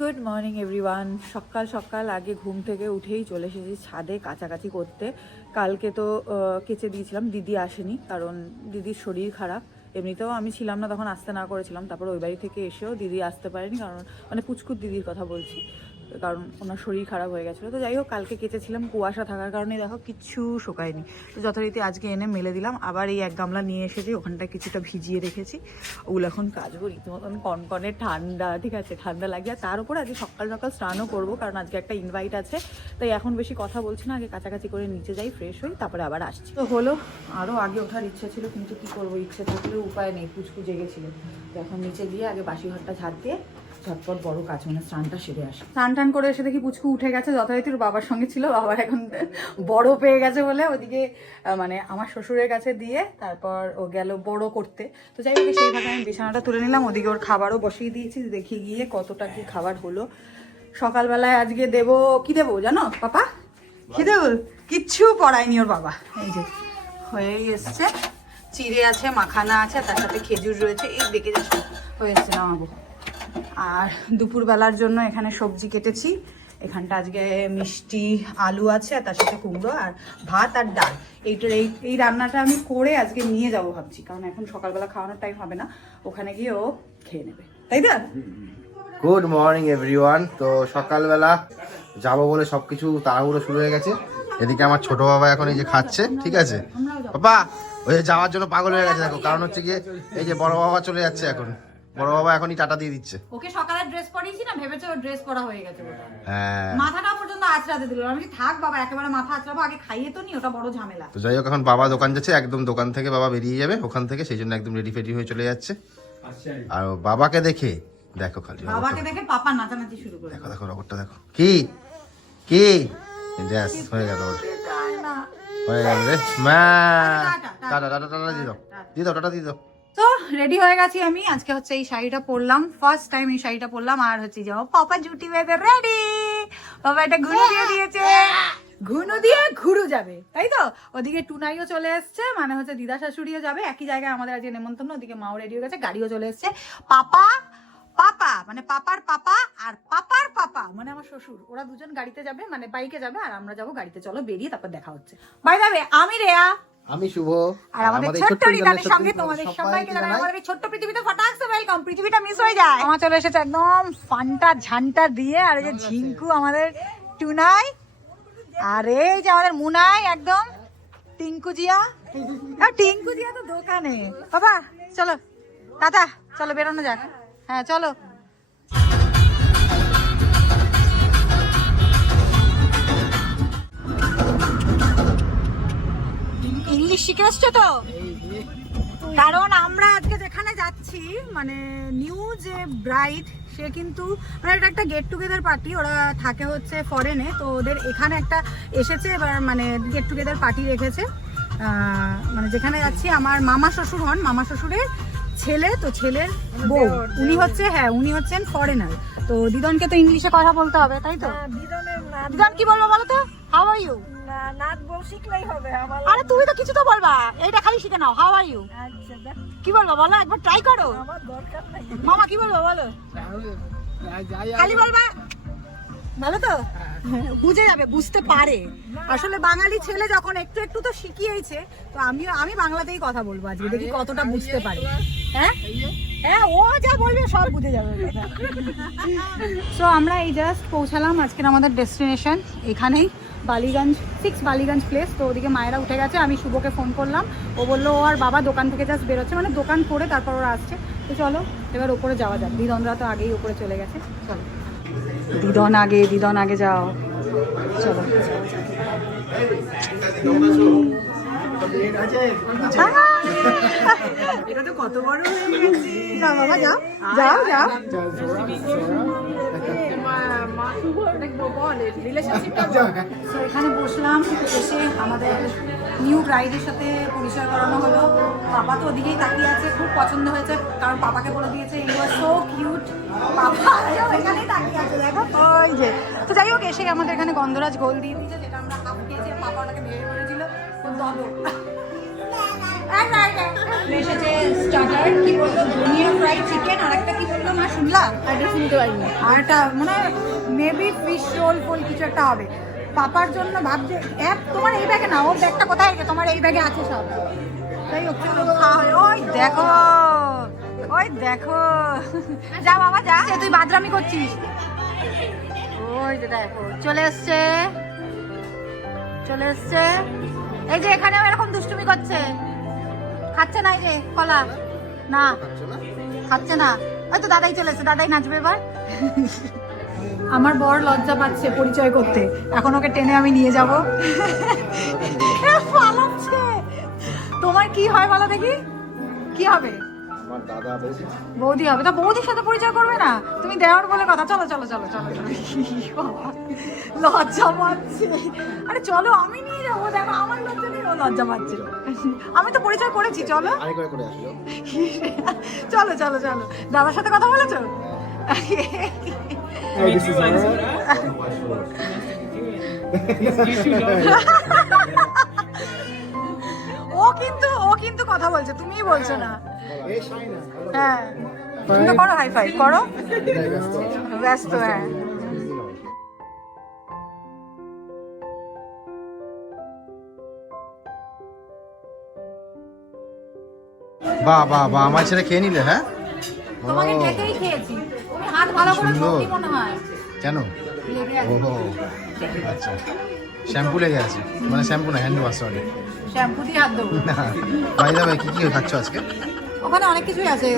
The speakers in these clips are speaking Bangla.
Good morning everyone. সকাল সকাল আগে ঘুম থেকে উঠেই চলে এসেছি ছাদে কাচাকাচি করতে। কালকে তো কেচে দিয়েছিলাম, দিদি আসেনি কারণ দিদির শরীর খারাপ। এমনিতেও আমি ছিলাম না, তখন আসতে না করেছিলাম। তারপর ওই বাড়ি থেকে এসেও দিদি আসতে পারেনি, কারণ মানে পুচকুর দিদির কথা বলছি, কারণ ওনার শরীর খারাপ হয়ে গেছিলো। তো যাই হোক, কালকে কেচেছিলাম, কুয়াশা থাকার কারণে দেখো কিচ্ছু শুকায়নি। তো যথারীতি আজকে এনে মেলে দিলাম। আবার এই এক গামলা নিয়ে এসেছি, ওখানটায় কিছুটা ভিজিয়ে রেখেছি। ওগুলো এখন কাচবো। রীতিমতন কনকনে ঠান্ডা, ঠিক আছে, ঠান্ডা লাগে। আর তার উপর আজকে সকাল সকাল স্নানও করবো, কারণ আজকে একটা ইনভাইট আছে। তাই এখন বেশি কথা বলছি না, আগে কাছাকাছি করে নিচে যাই, ফ্রেশ হই, তারপরে আবার আসছি। তো হলো, আরও আগে ওঠার ইচ্ছা ছিল, কিন্তু কী করবো, ইচ্ছে থাকলেও উপায় নেই, পুচকু জেগেছিল। তো এখন নিচে গিয়ে আগে বাসি ঘরটা ঝাড় দিয়ে ঝটপট বড় কাজ, মানে স্নানটা সেরে আসে। স্নান টান করে এসে দেখি পুচকু উঠে গেছে, যথারীতি ওর বাবার সঙ্গে ছিল। বাবার এখন বড় পেয়ে গেছে বলে ওদিকে মানে আমার শ্বশুরের কাছে দিয়ে তারপর ও গেল বড় করতে। তো যাই হোক, সেই ভাগে আমি বিছানাটা তুলে নিলাম, ওদিকে ওর খাবারও বসিয়ে দিয়েছি। দেখি গিয়ে কতটা কি খাবার হলো। সকালবেলায় আজকে দেবো, কি দেবো জানো পাপা? কি দেবো? কিচ্ছু পড়ায়নি ওর বাবা। এই যে হয়েই এসছে, চিড়ে আছে, মাখানা আছে, তার সাথে খেজুর রয়েছে, এই বেঁকে যাচ্ছে হয়ে এসছে নামাবো। আর দুপুরবেলার জন্য এখানে সবজি কেটেছি। এখানটা আজকে মিষ্টি আলু আছে, আর তার সাথে কুমড়ো আর ভাত আর ডাল। এই রান্নাটা আমি করে আজকে নিয়ে যাব ভাবছি, কারণ এখন সকালবেলা খাওয়ানোর টাইম হবে না, ওখানে গিয়ে ও খেয়ে নেবে, তাই তো? Good morning everyone. তো সকালবেলা যাবো বলে সবকিছু তাড়াহুড়ো শুরু হয়ে গেছে। এদিকে আমার ছোট বাবা এখন এই যে খাচ্ছে, ঠিক আছে বাবা, ওই যে যাওয়ার জন্য পাগল হয়ে গেছে দেখো। কারণ হচ্ছে গিয়ে এই যে বড় বাবা চলে যাচ্ছে এখন, বড় বাবা এখনই টাটা দিয়ে দিচ্ছে। ওকে সকালে ড্রেস পরিয়েছি না, ভেবেছে ওর ড্রেস পরা হয়ে গেছে। হ্যাঁ, মাথাটা পর্যন্ত আঁচড়াতে দিল। আমি থাক বাবা, একেবারে মাথা আঁচড়াবো, আগে খাইয়ে তো নি, ওটা বড় ঝামেলা। তো যাই হোক, এখন বাবা দোকান যাচ্ছে, একদম দোকান থেকে বাবা বেরিয়ে যাবে ওখান থেকে, সেই জন্য একদম রেডি ফেডি হয়ে চলে যাচ্ছে। আর বাবাকে দেখে দেখো, খালি বাবাকে দেখে পাপা নাচানাচি শুরু করে। দেখো দেখো রবটটা দেখো, কি কি ব্যাস হয়ে গেল, হয়ে গেল রে মা। টাটা টাটা টাটা দিয়ে দাও, দিয়ে দাও, টাটা দিয়ে দাও। তো রেডি হয়ে গেছি আমি। আজকে হচ্ছে এই শাড়িটা পরলাম, ফার্স্ট টাইম এই শাড়িটা পরলাম। আর হচ্ছে যাও পাপা জুটি বেঁধে রেডি। বাবা একটা ঘুরু দিয়ে দিয়েছে, ঘুনু দিয়ে ঘুরু যাবে, তাই তো? ওদিকে টুনাইও চলে এসছে, মানে হচ্ছে দিদা শাশুড়িও যাবে একই জায়গায়, আমাদের আজকে নেমন্তন্ন। ওদিকে মাও রেডি হয়ে গেছে, গাড়িও চলে এসছে। পাপা পাপা মানে পাপার পাপা আর পাপার পাপা মানে আমার শ্বশুর, ওরা দুজন গাড়িতে যাবে, মানে বাইকে যাবে, আর আমরা যাবো গাড়িতে। চলো বেরিয়ে তারপর দেখা হচ্ছে। বাই যাবে, আমি রেয়া, আমি শুভ, আর আমাদের ছোট্ট রিদানের সঙ্গে তোমাদের সবাইকে জানাই আমাদের এই ছোট্ট পৃথিবীতে ফটাকসে ওয়েলকাম। পৃথিবীটা মিস হয়ে যায়, আমার চলে এসেছে একদম ফান্টা ঝান্টা দিয়ে। আর এই যে ঝিঙ্কু, আমাদের টুনাই, আর এই যে আমাদের মুনাই, একদম টিঙ্কু জিয়া। আর টিঙ্কু জিয়া তো দোকানে। বাবা চলো টাটা, চলো বেরোনো যাক। হ্যাঁ চলো। ইংলিশ শিখে আসছো তো? কারণ আমরা আজকে যেখানে যাচ্ছি, মানে নিউ যে ব্রাইড, সে কিন্তু মানে এটা একটা গেট টুগেদার পার্টি। ওরা থাকে হচ্ছে ফরেনে, তো ওদের এখানে একটা এসেছে, এবার মানে গেট টুগেদার পার্টি রেখেছে। মানে যেখানে যাচ্ছি আমার মামা শ্বশুর হন, মামা শ্বশুরের ছেলে, তো ছেলের বউ উনি হচ্ছে, হ্যাঁ উনি হচ্ছেন ফরেনার। তো দিদনকে তো ইংলিশে কথা বলতে হবে, তাই তো? দিদন কি বলবো বলো তো? How are you? নাচ বউ শিখলেই হবে। আরে তুমি তো কিছু তো বলবা, এইটা খালি শিখে নাও। হাউ আর ইউ কি বলবো বলো, একবার ট্রাই করো। আমার দরকার নাই। মামা কি বলবো বলো, খালি বলবা ভালো তো? বুঝে যাবে, বুঝতে পারে। আসলে বাঙালি ছেলে যখন একটু একটু তো শিখিয়েছে, তো আমি বাংলাতেই কথা বলবো আজকে, দেখি কতটা বুঝতে পারে। হ্যাঁ হ্যাঁ, ও যা বলবে সব বুঝে যাবে। সো আমরা এই জাস্ট পৌঁছালাম আজকের আমাদের ডেস্টিনেশন, এখানেই বালিগঞ্জ 6 বালিগঞ্জ প্লেস। তো ওদিকে মায়েরা উঠে গেছে, আমি শুভকে ফোন করলাম, ও বললো ও আর বাবা দোকান থেকে জাস্ট বেরোচ্ছে, মানে দোকান করে তারপর ওরা আসছে। তো চলো এবার ওপরে যাওয়া যাক। দিদনরা তো আগেই ওপরে চলে গেছে, চলো। দিদন আগে যাও, চলো। এটা তো কত বড় হয়ে গেছে। যাও বাবা, যাও যাও যাও। তো এখানে বসলাম, এসে আমাদের নিউ ব্রাইডের সাথে পরিচয় করানো হলো। পাপা তো ওদিকেই তাকিয়ে আছে, খুব পছন্দ হয়েছে, কারণ পাপাকে বলে দিয়েছে ইউ আর সো কিউট। পাপা এখানেই তাকিয়ে আছে, দেখো ওই যে। তো যাই হোক, এসে আমাদের এখানে গন্ধরাজ গোল দিয়ে দিয়েছে, যেটা আমরা হাফ খেয়েছি, পাপা ওটাকে বের করেছিল। তো এসেছে স্টার্টার কি বললো ধনিয়া ফ্রাইড চিকেন আর একটা কি বললো না শুনলা এটা শুনতে পারিনি। আর একটা মানে মেবি ফিশ রোল ফোল কিছু একটা হবে পাপার জন্য ভাবছে তোমার এই ব্যাগে না ওর ব্যাগটা কোথায় গেছে তোমার এই ব্যাগে আছে সব তাই ওকে খাওয়া হয় ওই দেখো যা বাবা যা তুই বাদরামি করছিস ওই যে দেখো চলে এসছে এই যে এখানেও এরকম দুষ্টুমি করছে খাচ্ছে না এই যে কলা না খাচ্ছে না ওই তো দাদাই চলে এসছে দাদাই নাচবে এবার আমার বর লজ্জা পাচ্ছে পরিচয় করতে এখন ওকে টেনে আমি নিয়ে যাব পালাচ্ছে তোমার কি হয় বলো দেখি কি হবে আমার দাদা বৌদি বৌদি হবে তা বৌদির সাথে পরিচয় করবে না তুমি দেওয়ার বলে কথা চলো লজ্জা পাচ্ছে আরে চলো আমি নিয়ে যাবো দেখো আমার লজ্জা নেই ও লজ্জা পাচ্ছে আমি তো পরিচয় করেছি চলো আরেকবার করে আসলো চলো দাদার সাথে কথা বলেছো ও কিন্তু কথা বলছে তুমিই বলছো না হ্যাঁ তুমি তো করো হাই ফাইভ করো ব্যস্ত হ্যাঁ বাহ বাহ বাহ আমার ছেলে খেয়ে নিলে হ্যাঁ তোমাকে ডেকেই খেয়েছি তুমি হাত ভালো করে সুন্দর। ধোনি মনে হয় কেন লেগে আছে। ওহো আচ্ছা শ্যাম্পু লেগে আছে মানে শ্যাম্পু না হ্যান্ড ওয়াশ সরি শ্যাম্পু দিয়ে হাত দেবো ভাই দাদা কি কি খাচ্ছ আজকে ওখানে অনেক কিছুই আছে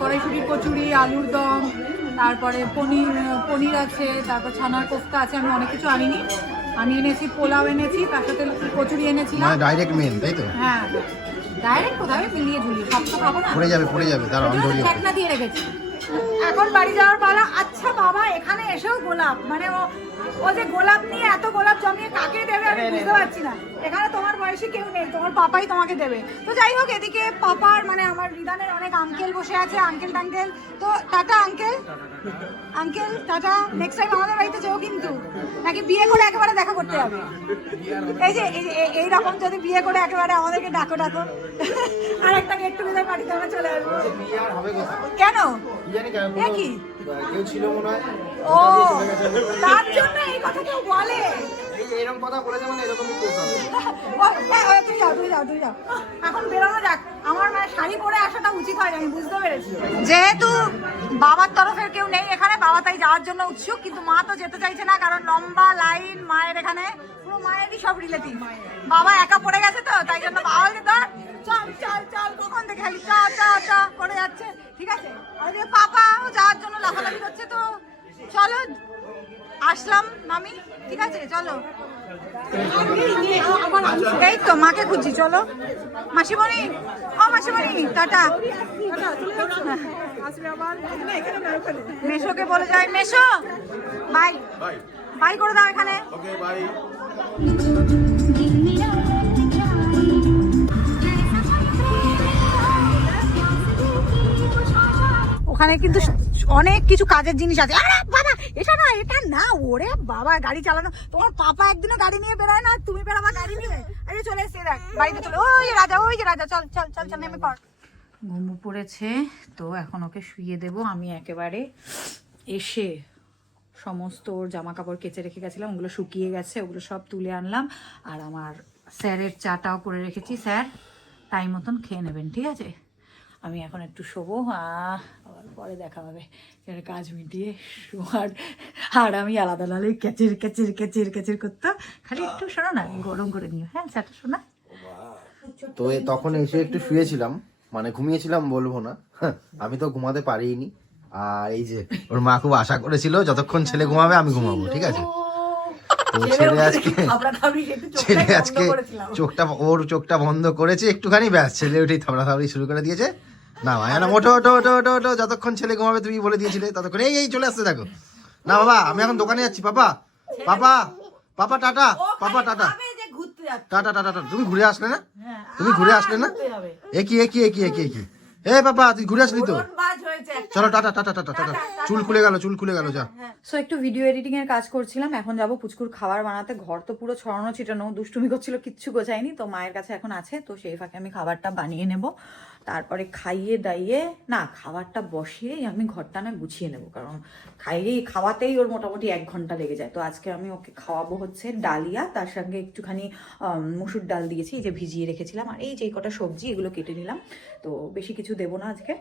কড়াইশুটির কচুরি আলুর দম তারপরে পনির আছে তারপর ছানার কোফতা আছে আমি অনেক কিছু আনিনি আমি এনেছি পোলাও এনেছি তার সাথে কচুরি এনেছিলাম মানে ডাইরেক্ট মেন তাই তো হ্যাঁ ডাইরেক্ট কোথায় মিলিয়ে ঝুলিয়ে সব তো খাবো না পড়ে যাবে তার অন্ধরিও ঠেকনা দিয়ে রেখেছি এখন বাড়ি যাওয়ার পালা আচ্ছা বাবা এখানে এসেও গোলাপ মানে ও যে গোলাপ নিয়ে এত গোলাপ জমিয়ে কাকে দেবে আমি বুঝতে পারছি না এখানে তোমার বয়সী কেউ নেই তোমার পাপাই তোমাকে দেবে তো যাই হোক এদিকে পাপার মানে আমার রিদানের অনেক আঙ্কেল বসে আছে আঙ্কেল টাঙ্কেল তো tata uncle tata next time আমাদের বাড়িতে যেও কিন্তু নাকি বিয়ে করে একেবারে দেখা করতে হবে এইরকম যদি বিয়ে করে একেবারে আমাদেরকে ডাকো আর একটা গেট টুগেদার পার্টিতে আমরা চলে আসবো কেন এ কি কেউ ছিল মনে হয় ও তার জন্য এই কথা কেউ বলে এরকম কথা বলেছে মানে এরকমই কেস হবে তুই যাও এখন বেরোনো যাক আমার মানে শাড়ি পরে আসাটা উচিত হয় আমি বুঝতে পেরেছি যেহেতু বাবার তরফের কেউ নেই এখানে বাবা তাই যাওয়ার জন্য উৎসুক কিন্তু মা তো যেতে চাইছে না কারণ লম্বা লাইন মায়ের এখানে পুরো মায়েরই সব রিলেটিভ বাবা একা পড়ে গেছে তো তাই জন্য বাবা বলছে চল কখন থেকে খালি চা করে যাচ্ছে ঠিক আছে আর পাপা যাওয়ার জন্য লাফালাফি করছে তো চলো আসলাম মামি ঠিক আছে চলো এই তো মাকে খুঁজছি চলো মাসিমণি টাটা মেশোকে বলে যাই মেশো বাই করে দাও এখানে ওখানে কিন্তু অনেক কিছু কাজের জিনিস আছে আরে বাবা এটা না ওরে বাবা গাড়ি চালানো তোমার পাপা একদিনও গাড়ি নিয়ে বেরোয় না তুমি বেরোবা গাড়ি নিয়ে আরে চলে এসে দেখ বাড়িতে চলে ওই যে রাজা চল নেমে পড় ঘুমু পড়েছে তো এখন ওকে শুইয়ে দেব আমি একেবারে এসে সমস্ত ওর জামা কাপড় কেচে রেখে গেছিলাম ওগুলো শুকিয়ে গেছে ওগুলো সব তুলে আনলাম আর আমার স্যারের চাটাও করে রেখেছি স্যার টাইম মতন খেয়ে নেবেন ঠিক আছে আমি এখন একটু শোবো আবার পরে দেখা হবে কাজ মিটিয়ে শোয়ার আর আমি আলাদা আলাদাই কেচের করতে খালি একটু শোনো না গরম করে নিও হ্যাঁ সেটা শোনা তো তখন এসে একটু শুয়েছিলাম মানে ঘুমিয়েছিলাম বলবো না আমি তো ঘুমাতে পারিনি আর এই যে ওর মা খুব আশা করেছিল যতক্ষণ ছেলে ঘুমাবে আমি ঘুমাবো ঠিক আছে তো ছেলে আজকে চোখটা বন্ধ করেছে একটুখানি ব্যাস ছেলে উঠেই থাবড়াথাবড়ি শুরু করে দিয়েছে না ভাই না ওঠো যতক্ষণ ছেলে ঘুমাবে তুমি বলে দিয়েছিলে ততক্ষণ এই চলে আসতে দেখো না বাবা আমি এখন দোকানে যাচ্ছি পাপা টাটা টাটা তুমি ঘুরে আসলে না এ কি এ বাবা তুই ঘুরে আসলি তো বাজ হয়েছে চলো টাটা টাটা টাটা টাটা চুল খুলে গেল যা সো একটু ভিডিও এডিটিং এর কাজ করছিলাম, এখন যাব পুচকুর খাবার বানাতে। ঘর তো পুরো ছড়ানো ছিটানো, দুষ্টুমি করছিল, কিচ্ছু গোছায়নি, তো মায়ের কাছে এখন আছে, তো সেই ফাঁকে আমি খাবারটা বানিয়ে নেব, তারপরে খাইয়ে দাইয়ে না খাবারটা বসিয়েই আমি ঘরটা না গুছিয়ে নেব, কারণ খাওয়াতেই ওর মোটামুটি 1 ঘন্টা লেগে যায়। তো আজকে আমি ওকে খাওয়াবো হচ্ছে ডালিয়া, তার সঙ্গে একটুখানি মুসুর ডাল দিয়েছি, এই যে ভিজিয়ে রেখেছিলাম, আর এই যে কটা সবজি এগুলো কেটে নিলাম। তো বেশি কিছু দেবো না আজকে,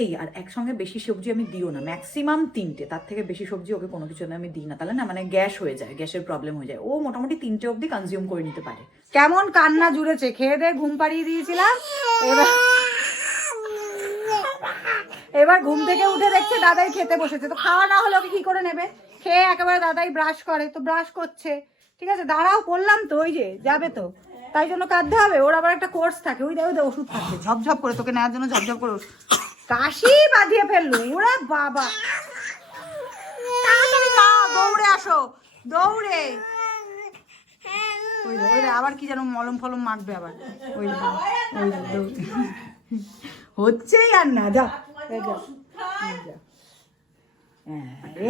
এই আর একসঙ্গে বেশি সবজি আমি দিও না, ম্যাক্সিমাম 3টে, তার থেকে বেশি সবজি ওকে কোনো কিছু আমি দিই না, তাহলে না মানে গ্যাস হয়ে যায়, গ্যাসের প্রবলেম হয়ে যায়। ও মোটামুটি 3টে অবধি কনজিউম করে নিতে পারে। কেমন কান্না জুড়েছে, খেয়ে দিয়ে ঘুম পাড়িয়ে দিয়েছিলাম, এবার ঘুম থেকে উঠে দেখছে দাদাই খেতে বসেছে, তো খাওয়া না হলে ওকে কি করে নেবে, খেয়ে একেবারে দাদাই ব্রাশ করে, তো ব্রাশ করছে, ঠিক আছে দাঁড়াও করলাম তো, ওই যে যাবে তো, তাই জন্য কাঁদতে হবে, ওর আবার একটা কোর্স থাকে, ওই দেখো ওষুধ খাচ্ছে ঝপঝপ করে, তোকে নেওয়ার জন্য ঝপঝপ করে কাশি বাঁধিয়ে ফেললো, ওরা বাবা তাড়াতাড়ি নাও, দৌড়ে আসো দৌড়ে, ওই রে আবার কি যেন মলম ফলম মাখবে আবার, ওই হচ্ছেই আর না, যা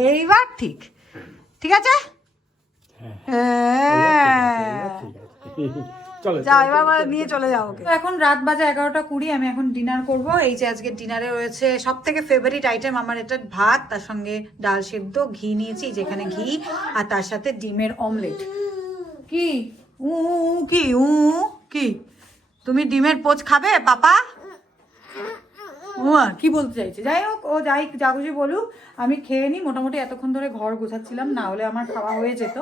এইবার ঠিক ঠিক আছে, যাও এবার নিয়ে চলে যাও ওকে। তো এখন রাত বাজে 11:20, আমি এখন ডিনার করব। এই যে আজকে ডিনারে রয়েছে সব থেকে ফেভারিট আইটেম আমার, এটা ভাত, তার সঙ্গে ডাল সেদ্ধ, ঘি নিয়েছি যেখানে ঘি, আর তার সাথে ডিমের অমলেট। কি কি তুমি ডিমের পোচ খাবে পাপা? কি বলতে চাইছে? যাই হোক, ও যাই যা খুশি বলুক, আমি খেয়ে নিই। মোটামুটি এতক্ষণ ধরে ঘর গোছাচ্ছিলাম, না হলে আমার খাওয়া হয়ে যেত,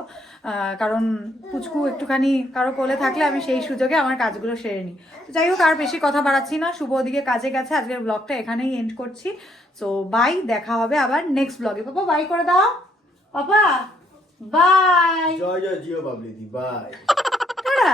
কারণ পুচকু একটুখানি কারো কোলে থাকলে আমি সেই সুযোগে আমার কাজগুলো সেরে নিই। তো যাই হোক, আর বেশি কথা বাড়াচ্ছি না, শুভ ওদিকে কাজে গেছে, আজকের ব্লগটা এখানেই এন্ড করছি। সো বাই, দেখা হবে আবার নেক্সট ব্লগে। পাপা বাই করে দাও, পাপা বাই। জয় জয় জিও বাবলি দি বাই। টাটা।